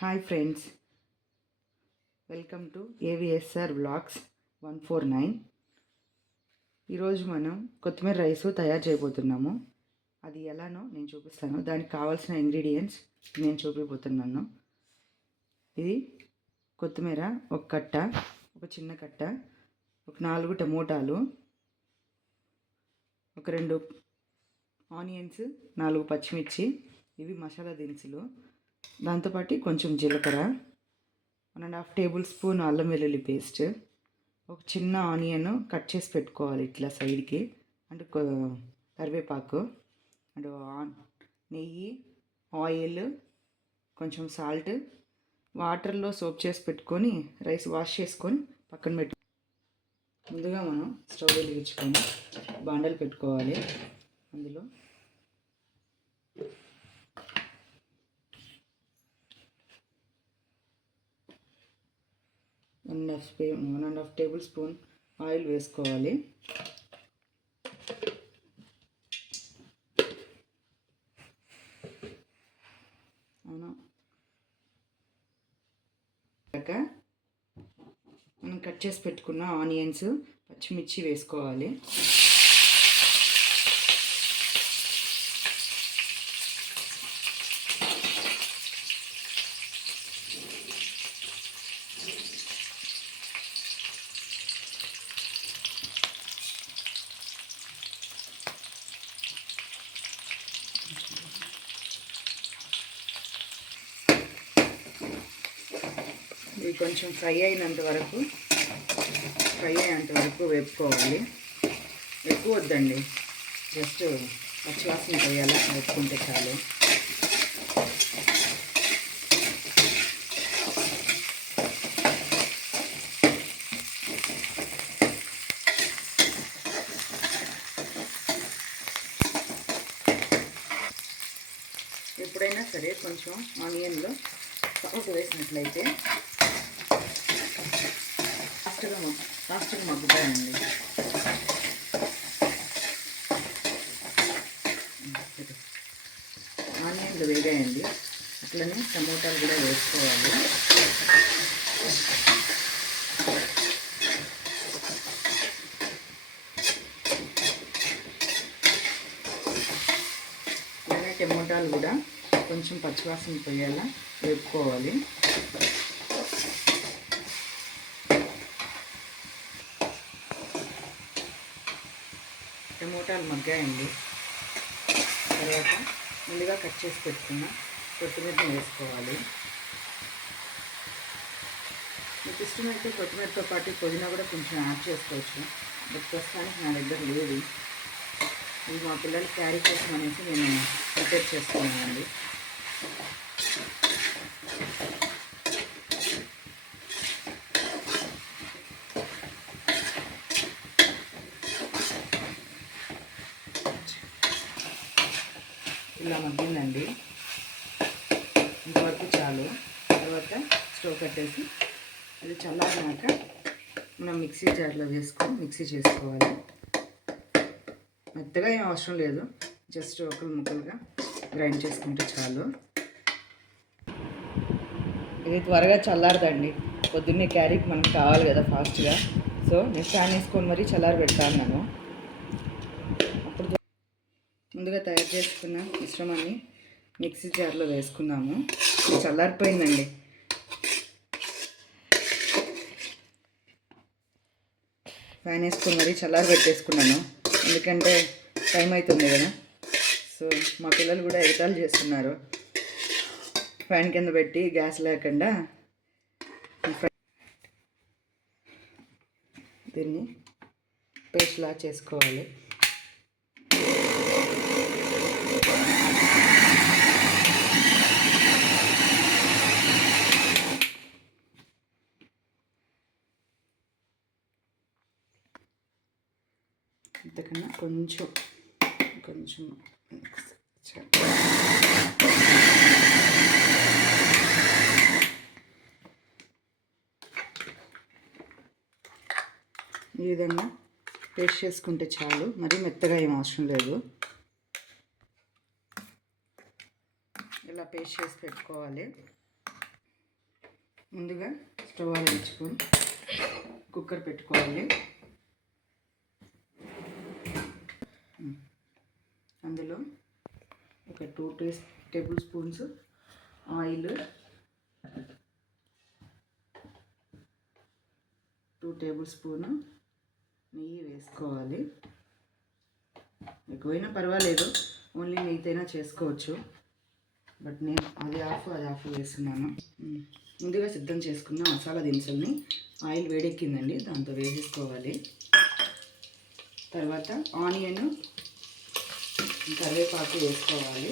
Hi friends. Welcome to AVSR blogs one four nine. ఈరోజు మనం కొత్తిమీర రైస్ తయారు చేయబోతున్నాము. అది ఎలానో నేను చూపిస్తాను. దానికి కావాల్సిన ఇంగ్రీడియంట్స్ నేను చూపిపోతున్నాను ఇది కొత్తిమీర ఒక కట్ట ఒక చిన్న కట్ట ఒక నాలుగు టమోటాలు ఒక రెండు ఆనియన్స్ నాలుగు పచ్చిమిర్చి ఇవి మసాలా దినుసులు దాంతోపాటు కొంచెం జీలకర్ర one and half tablespoon అల్లం వెల్లుల్లి పేస్ట్ ఒక చిన్న ఆనియన్ కట్ చేసి పెట్టుకోవాలి ఇట్లా సైడ్కి అండ్ కరివేపాకు అండ్ ఆన్ నెయ్యి ఆయిల్ కొంచెం సాల్ట్ వాటర్లో సోప్ చేసి పెట్టుకొని రైస్ వాష్ చేసుకొని పక్కన పెట్టు. ముందుగా మనం స్టవ్ వెలిగించుకొని బాండలు పెట్టుకోవాలి. అందులో one and half spoon one and half tablespoon oil వేసుకోవాలి. మనం కట్ చేసి పెట్టుకున్న ఆనియన్స్ పచ్చిమిర్చి వేసుకోవాలి. ఇవి కొంచెం ఫ్రై అయినంత వరకు ఫ్రై అయ్యేంత వరకు వేపుకోవాలి. ఎక్కువ వద్దండి జస్ట్ పచ్చివాసన పోయేలా వేపుకుంటే చాలు. ఎప్పుడైనా సరే కొంచెం ఆనియన్లో తక్కువ వేసినట్లయితే ఫాస్ట్గా మగ్గు ఫాస్ట్గా మగ్గుతాయండి ఆనియన్లు వేగాయండి. అట్లనే టమోటాలు కూడా వేసుకోవాలి. అలానే టమోటాలు కూడా కొంచెం పచ్చివాసన పోయేలా వేపుకోవాలి. టమోటాలు మగ్గాయండి. తర్వాత ముందుగా కట్ చేసి పెట్టుకున్న కొత్తిమీరని వేసుకోవాలి. మీకు ఇష్టమైతే కొత్తిమీరతో పాటు పుదీనా కూడా కొంచెం యాడ్ చేసుకోవచ్చు. బట్ ప్రస్తుతానికి నా దగ్గర లేదు. ఇది మా పిల్లలు క్యారీ కోసం అనేసి నేను ప్రిపేర్ చేసుకున్నానండి ఇలా మగ్గిందండి ఇంతవరకు చాలు తర్వాత స్టవ్ కట్టేసి అది చల్లారినాక మనం మిక్సీ జార్లో వేసుకొని మిక్సీ చేసుకోవాలి. మెత్తగా ఏం అవసరం లేదు. జస్ట్ ఒకరు ముక్కలుగా గ్రైండ్ చేసుకుంటే చాలు. ఇది త్వరగా చల్లారదండి. పొద్దున్నే క్యారీకి మనకు కావాలి కదా ఫాస్ట్గా. సో నేను ఫ్యాన్ వేసుకొని మరీ చల్లారి పెడతాను నేను అప్పుడు ముందుగా తయారు చేసుకున్న మిశ్రమాన్ని మిక్సీ జార్లో వేసుకున్నాము. చల్లారిపోయిందండి. ఫ్యాన్ వేసుకుని మరీ చల్లారి పెట్టేసుకున్నాను. ఎందుకంటే టైం అవుతుంది కదా. సో మా పిల్లలు కూడా ఎగతాలు చేస్తున్నారు. ఫ్యాన్ కింద పెట్టి గ్యాస్ లేకుండా దీన్ని పేస్ట్లా చేసుకోవాలి. కొంచెం కొంచెం ఈ విధంగా పేస్ట్ చేసుకుంటే చాలు. మరీ మెత్తగా ఏం అవసరం లేదు. ఇలా పేస్ట్ చేసి పెట్టుకోవాలి. ముందుగా స్టవ్ ఆడించుకొని కుక్కర్ పెట్టుకోవాలి. అందులో ఒక టూ టే table spoons oil two table spoon నెయ్యి వేసుకోవాలి. ఎక్కువైనా పర్వాలేదు ఓన్లీ నెయ్యితైనా చేసుకోవచ్చు. బట్ నేను అది ఆఫ్ అది ఆఫ్ వేస్తున్నాను. ముందుగా సిద్ధం చేసుకున్న మసాలా దినుసుల్ని ఆయిల్ వేడెక్కిందండి దాంతో వేసేసుకోవాలి. తర్వాత ఆనియన్ కరివేపాకు వేసుకోవాలి.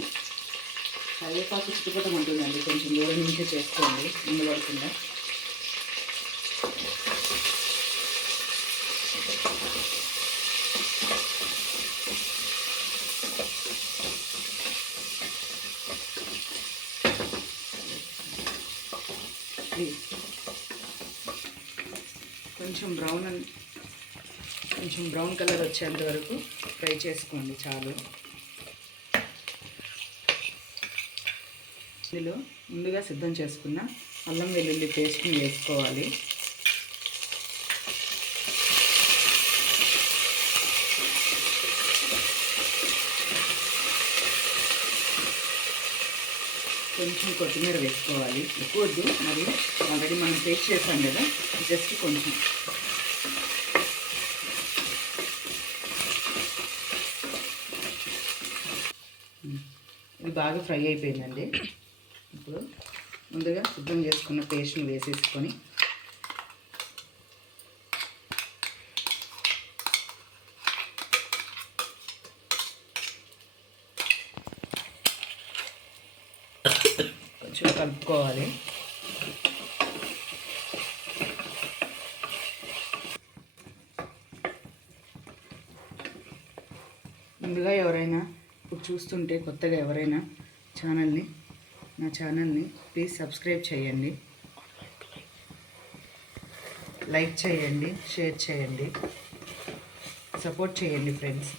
కరివేపాకు చుట్టుపక్కల ఉంటుందండి కొంచెం దూరం నుంచే చేసుకోండి ముందు పడకుండా కొంచెం బ్రౌన్ కొంచెం బ్రౌన్ కలర్ వచ్చేంత వరకు ఫ్రై చేసుకోండి చాలు. ఇందులో ముందుగా సిద్ధం చేసుకున్న అల్లం వెల్లుల్లి పేస్ట్ని వేసుకోవాలి. కొంచెం కొత్తిమీర వేసుకోవాలి. ఎక్కువద్దు మరియు ఆల్రెడీ మనం పేస్ట్ చేసాం కదా జస్ట్ కొంచెం. ఇది బాగా ఫ్రై అయిపోయిందండి. ఇప్పుడు ముందుగా సిద్ధం చేసుకున్న పేస్ట్ని వేసేసుకొని కొంచెం కలుపుకోవాలి. ముందుగా ఎవరైనా ఇప్పుడు చూస్తుంటే కొత్తగా ఎవరైనా ఛానల్ని నా ఛానల్ని ప్లీజ్ సబ్స్క్రైబ్ చేయండి. లైక్ చేయండి షేర్ చేయండి సపోర్ట్ చేయండి ఫ్రెండ్స్.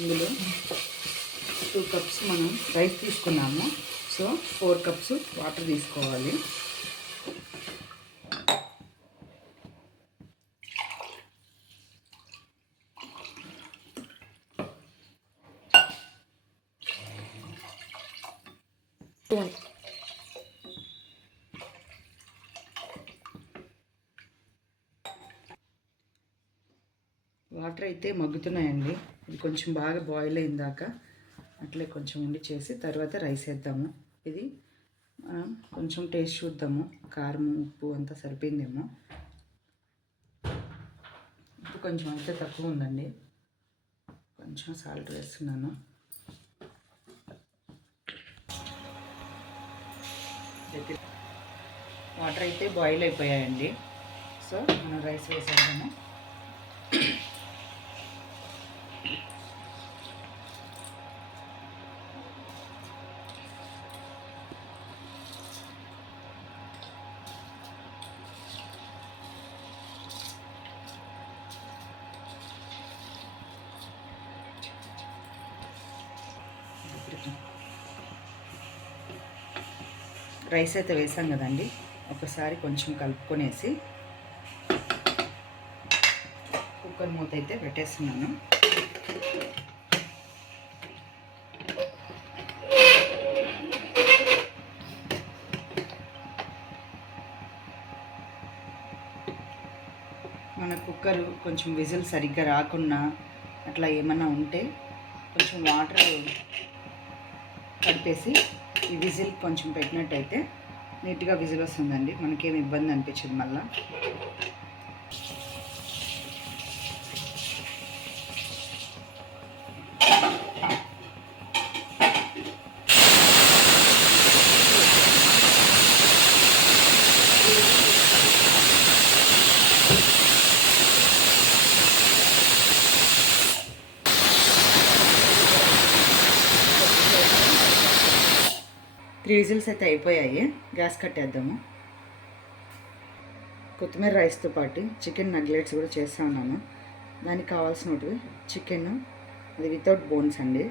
ఇందులో టూ కప్స్ మనం రైస్ తీసుకున్నాము. సో ఫోర్ కప్స్ వాటర్ తీసుకోవాలి. వాటర్ అయితే మగ్గుతున్నాయండి. ఇది కొంచెం బాగా బాయిల్ అయిందాక అట్లే కొంచెం ఉండి చేసి తర్వాత రైస్ వేద్దాము. ఇది మనం కొంచెం టేస్ట్ చూద్దాము. కారం ఉప్పు అంతా సరిపోయిందేమో. ఉప్పు కొంచెం అయితే తక్కువ ఉందండి. కొంచెం సాల్ట్ వేస్తున్నాను. దగ్గర వాటర్ అయితే బాయిల్ అయిపోయాయండి. సో మనం రైస్ వేసేద్దాము. రైస్ అయితే వేసాం కదండి. ఒకసారి కొంచెం కలుపుకొనేసి కుక్కర్ మూత అయితే పెట్టేస్తున్నాను. మన కుక్కర్ కొంచెం విజిల్ సరిగ్గా రాకుండా అట్లా ఏమన్నా ఉంటే కొంచెం వాటర్ కలిపేసి ఈ విజిల్ కొంచెం పెట్టినట్టయితే నీట్గా విజిల్ వస్తుందండి. మనకేం ఇబ్బంది అనిపించదు మళ్ళీ. విజిల్స్ అయితే అయిపోయాయి. గ్యాస్ కట్టేద్దాము. కొత్తిమీర రైస్తో పాటు చికెన్ నగ్లెట్స్ కూడా చేస్తా ఉన్నాను. దానికి కావాల్సినవి చికెన్ అది వితౌట్ బోన్స్ అండి.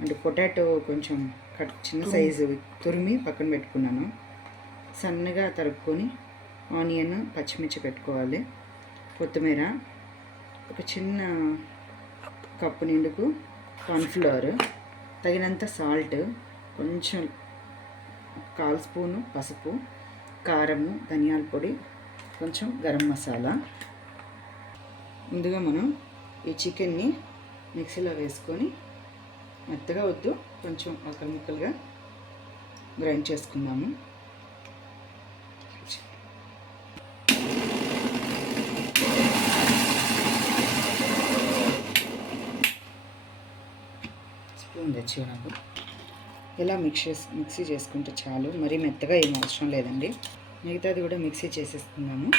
అంటే పొటాటో కొంచెం కట్ చిన్న సైజు తురిమి పక్కన పెట్టుకున్నాను. సన్నగా తరుక్కొని ఆనియన్ పచ్చిమిర్చి పెట్టుకోవాలి. కొత్తిమీర ఒక చిన్న కప్పు నిండుకు కార్న్ఫ్లవర్ తగినంత సాల్ట్ కొంచెం కాల్ స్పూను పసుపు కారము ధనియాల పొడి కొంచెం గరం మసాలా. ముందుగా మనం ఈ చికెన్ని మిక్సీలో వేసుకొని మెత్తగా వద్దు కొంచెం ముక్కలు ముక్కలుగా గ్రైండ్ చేసుకుందాము. స్పూన్ తెచ్చి నాకు. ఇలా మిక్స్ చేసి మిక్సీ చేసుకుంటే చాలు. మరీ మెత్తగా ఏం అవసరం లేదండి. మిగతాది కూడా మిక్సీ చేసేసుకుందాము.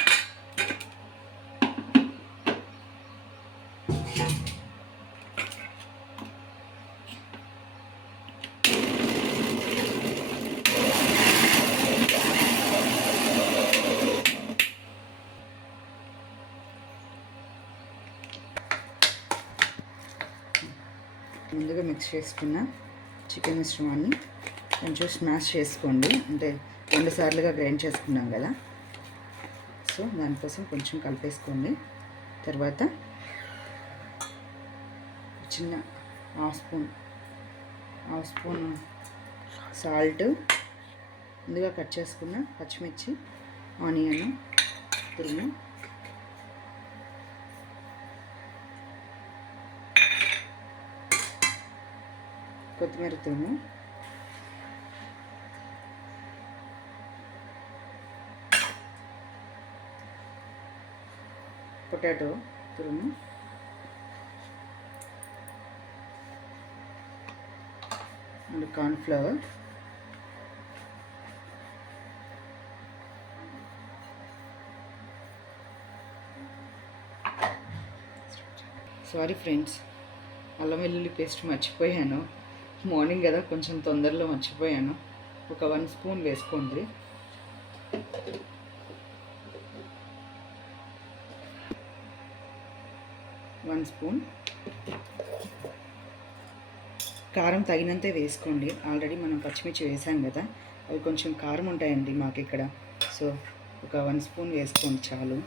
ముందుగా మిక్స్ చేసుకున్నా చికెన్ మిశ్రమాన్ని కొంచెం స్మాష్ చేసుకోండి. అంటే రెండు సార్లుగా గ్రైండ్ చేసుకున్నాం కదా. సో దానికోసం కొంచెం కలిపేసుకోండి. తర్వాత చిన్న half spoon half spoon salt ముందుగా కట్ చేసుకున్న పచ్చిమిర్చి ఆనియన్ తురుము కొత్తిమీర పొటాటో తురుము అండ్ కార్న్ఫ్లవర్. సారీ ఫ్రెండ్స్ అల్లం వెల్లుల్లి పేస్ట్ మర్చిపోయాను. మార్నింగ్ కదా కొంచెం తొందరలో మర్చిపోయాను. ఒక వన్ స్పూన్ వేసుకోండి. One spoon. కారం తగినంతే వేసుకోండి. ఆల్రెడీ మనం పచ్చిమిర్చి వేసాం కదా అవి కొంచెం కారం ఉంటాయండి మాకు ఇక్కడ సో ఒక వన్ స్పూన్ వేసుకోండి చాలు.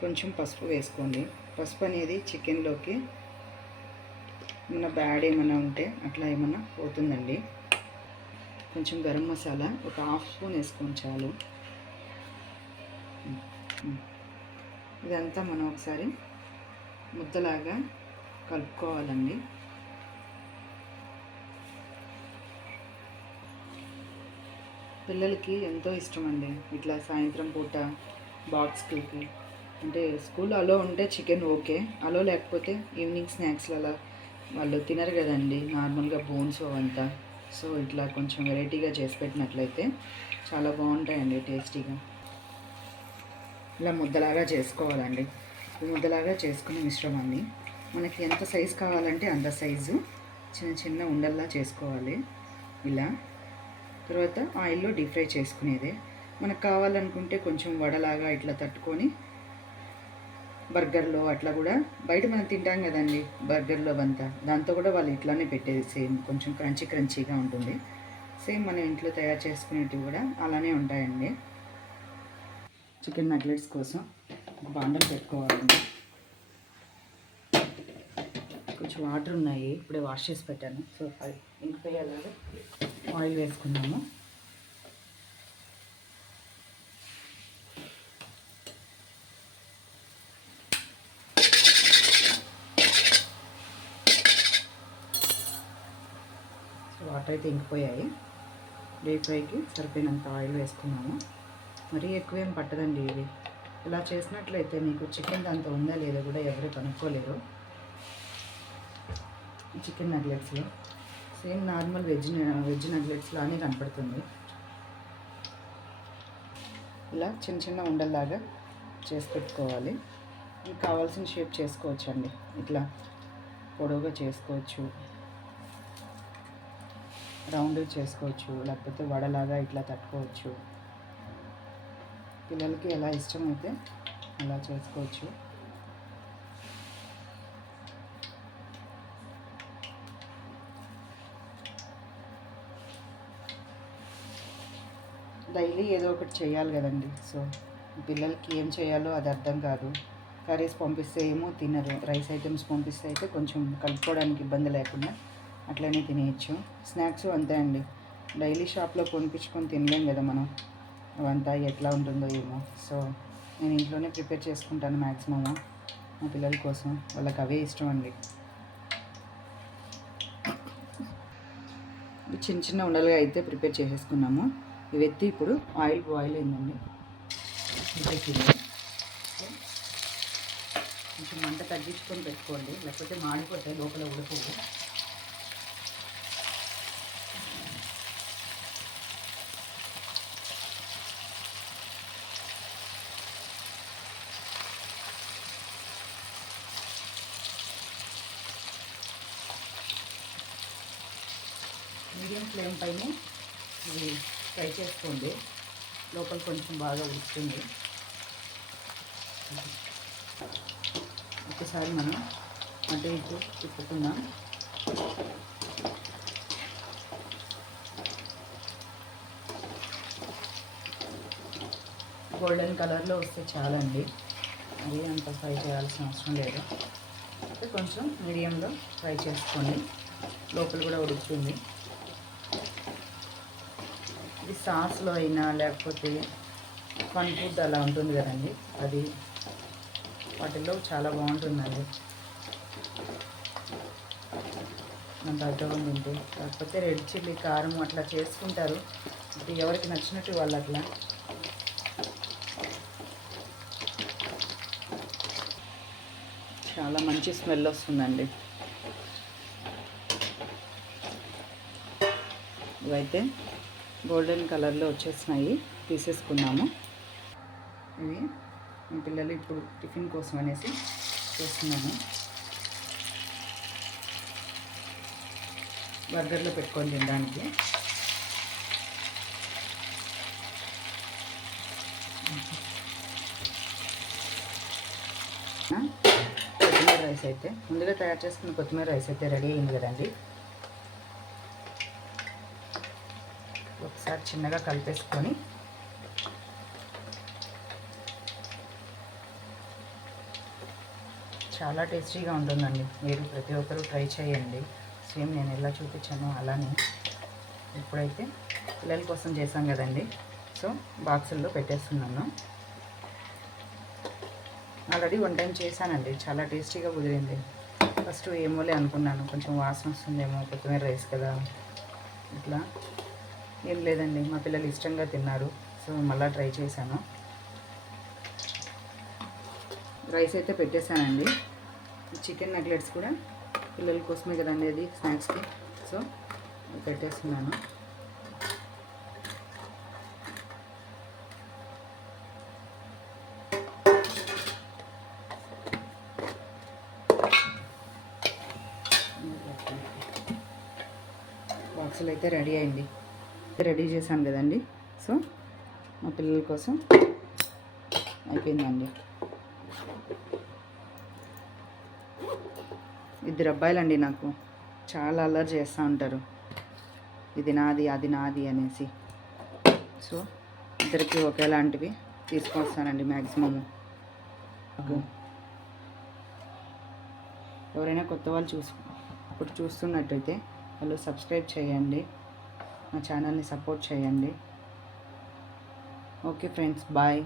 కొంచెం పసుపు వేసుకోండి. పసుపు అనేది చికెన్లోకి ఏమన్నా బ్యాడ్ ఏమైనా ఉంటే అట్లా ఏమన్నా పోతుందండి. కొంచెం గరం మసాలా ఒక హాఫ్ స్పూన్ వేసుకొని చాలు. ఇదంతా మనం ఒకసారి ముద్దలాగా కలుపుకోవాలండి. పిల్లలకి ఎంతో ఇష్టం అండి ఇట్లా సాయంత్రం పూట బాక్స్కి అంటే స్కూల్ అలో ఉంటే చికెన్ ఓకే అలో లేకపోతే ఈవినింగ్ స్నాక్స్లో వాళ్ళు తినరు కదండి నార్మల్గా బోన్స్ అవంతా. సో ఇట్లా కొంచెం వెరైటీగా చేసి పెట్టినట్లయితే చాలా బాగుంటాయండి టేస్టీగా. ఇలా ముద్దలాగా చేసుకోవాలండి. ముద్దలాగా చేసుకునే మిశ్రమాన్ని మనకి ఎంత సైజు కావాలంటే అంత సైజు చిన్న చిన్న ఉండల్లా చేసుకోవాలి. ఇలా తర్వాత ఆయిల్లో డీప్ ఫ్రై చేసుకునేదే. మనకు కావాలనుకుంటే కొంచెం వడలాగా ఇట్లా తట్టుకొని బర్గర్లో అట్లా కూడా బయట మనం తింటాం కదండి బర్గర్లో అంతా. దాంతో కూడా వాళ్ళు ఇట్లానే పెట్టేది సేమ్ కొంచెం క్రంచీ క్రంచీగా ఉంటుంది. సేమ్ మనం ఇంట్లో తయారు చేసుకునేటివి కూడా అలానే ఉంటాయండి. చికెన్ నగ్లెట్స్ కోసం బాండలు పెట్టుకోవాలండి. కొంచెం వాటర్ ఉన్నాయి ఇప్పుడే వాష్ చేసి పెట్టాను. సో అవి ఇంకిపోయేలాగా ఆయిల్ వేసుకున్నాము. వాటర్ అయితే ఇంకిపోయాయి. డీప్ ఫ్రైకి సరిపోయినంత ఆయిల్ వేసుకున్నాము. మరీ ఎక్కువేం పట్టదండి ఇది. ఇలా చేసినట్లయితే మీకు చికెన్ దాంతో ఉందా లేదో కూడా ఎవరు కనుక్కోలేరు. Chicken నగ్లెట్స్లో. Same normal veg veg nuggets లానే కనపడుతుంది. ఇలా చిన్న చిన్న ఉండల్లాగా చేసి పెట్టుకోవాలి. మీకు కావాల్సిన షేప్ చేసుకోవచ్చు అండి ఇట్లా పొడవుగా చేసుకోవచ్చు. రౌండ్ చేసుకోవచ్చు లేకపోతే వడలాగా ఇట్లా తట్టుకోవచ్చు. పిల్లలకి ఎలా ఇష్టం అయితే అలా చేసుకోవచ్చు. డైలీ ఏదో ఒకటి చేయాలి కదండి. సో పిల్లలకి ఏం చేయాలో అది అర్థం కాదు. కర్రీస్ పంపిస్తే ఏమో తినరు. రైస్ ఐటమ్స్ పంపిస్తే అయితే కొంచెం కలుపుకోవడానికి ఇబ్బంది లేకుండా అట్లనే తినేయచ్చు. స్నాక్స్ అంతే అండి. డైలీ షాప్లో కొనిపించుకొని తినలేం కదా మనం. అవంతా ఎట్లా ఉంటుందో ఏమో. సో నేను ఇంట్లోనే ప్రిపేర్ చేసుకుంటాను మ్యాక్సిమము మా పిల్లల కోసం. వాళ్ళకి అవే ఇష్టం అండి. చిన్న చిన్న ఉండలుగా అయితే ప్రిపేర్ చేసేసుకున్నాము. ఇవి ఎత్తి ఇప్పుడు ఆయిల్ బాయిల్ అయిందండి. కొంచెం మంట తగ్గించుకొని పెట్టుకోండి. లేకపోతే మాడిపోతాయి లోపల ఉడకవు ఫ్లేమ్ పైన ఇది ఫ్రై చేసుకోండి. లోపల కొంచెం బాగా ఉడుకుతుంది ఒకసారి మనం అటు ఇటు తిప్పుకుందాం. గోల్డెన్ కలర్లో వస్తే చాలండి. అది అంత ఫ్రై చేయాల్సిన అవసరం లేదు. కొంచెం మీడియంలో ఫ్రై చేసుకోండి. లోపల కూడా ఉడుకుతుంది సాస్లో అయినా లేకపోతే ఫన్ ఫుడ్ అలా ఉంటుంది కదండి. అది వాటిల్లో చాలా బాగుంటుందండి. మన దగ్గర తింటే. కాకపోతే రెడ్ చిల్లీ కారం అట్లా చేసుకుంటారు. అది ఎవరికి నచ్చినట్టు వాళ్ళు అట్లా. చాలా మంచి స్మెల్ వస్తుందండి. ఇవైతే గోల్డెన్ కలర్లో వచ్చేసినాయి. తీసేసుకున్నాము. ఇవి మా పిల్లలు ఇప్పుడు టిఫిన్ కోసం అనేసి చేస్తున్నాము బర్గర్లో పెట్టుకొని తినడానికి. కొత్తిమీర రైస్ అయితే ముందుగా తయారు చేసుకున్న కొత్తిమీర రైస్ అయితే రెడీ అయింది కదండి. ఒకసారి చిన్నగా కలిపేసుకొని చాలా టేస్టీగా ఉంటుందండి. మీరు ప్రతి ఒక్కరూ ట్రై చేయండి. సేమ్ నేను ఎలా చూపించానో అలానే ఇప్పుడైతే పిల్లల కోసం చేశాం కదండి. సో బాక్సుల్లో పెట్టేస్తున్నాను. ఆల్రెడీ వన్ టైం చేశానండి. చాలా టేస్టీగా కుదిరింది. ఫస్ట్ ఏమోలే అనుకున్నాను. కొంచెం వాసన వస్తుందేమో కొత్తిమీర రైస్ కదా. ఇట్లా ఏం లేదండి మా పిల్లలు ఇష్టంగా తిన్నారు సో మళ్ళీ ట్రై చేశాను. రైస్ అయితే పెట్టేశానండి. చికెన్ నగ్లెట్స్ కూడా పిల్లల కోసమే కదండి అది స్నాక్స్కి. సో పెట్టేస్తున్నాను. బాక్సులు అయితే రెడీ అయింది. రెడీ చేశాను కదండి. సో మా పిల్లల కోసం అయిపోయిందండి. ఇద్దరు అబ్బాయిలండి నాకు. చాలా అల్లరి చేస్తూ ఉంటారు. ఇది నాది అది నాది అనేసి. సో ఇద్దరికి ఒకేలాంటివి తీసుకొస్తానండి మ్యాక్సిమము ఎవరైనా కొత్త వాళ్ళు చూసు ఇప్పుడు చూస్తున్నట్టయితే వాళ్ళు సబ్స్క్రైబ్ చేయండి. మా ఛానల్ని సపోర్ట్ చేయండి. Okay friends bye.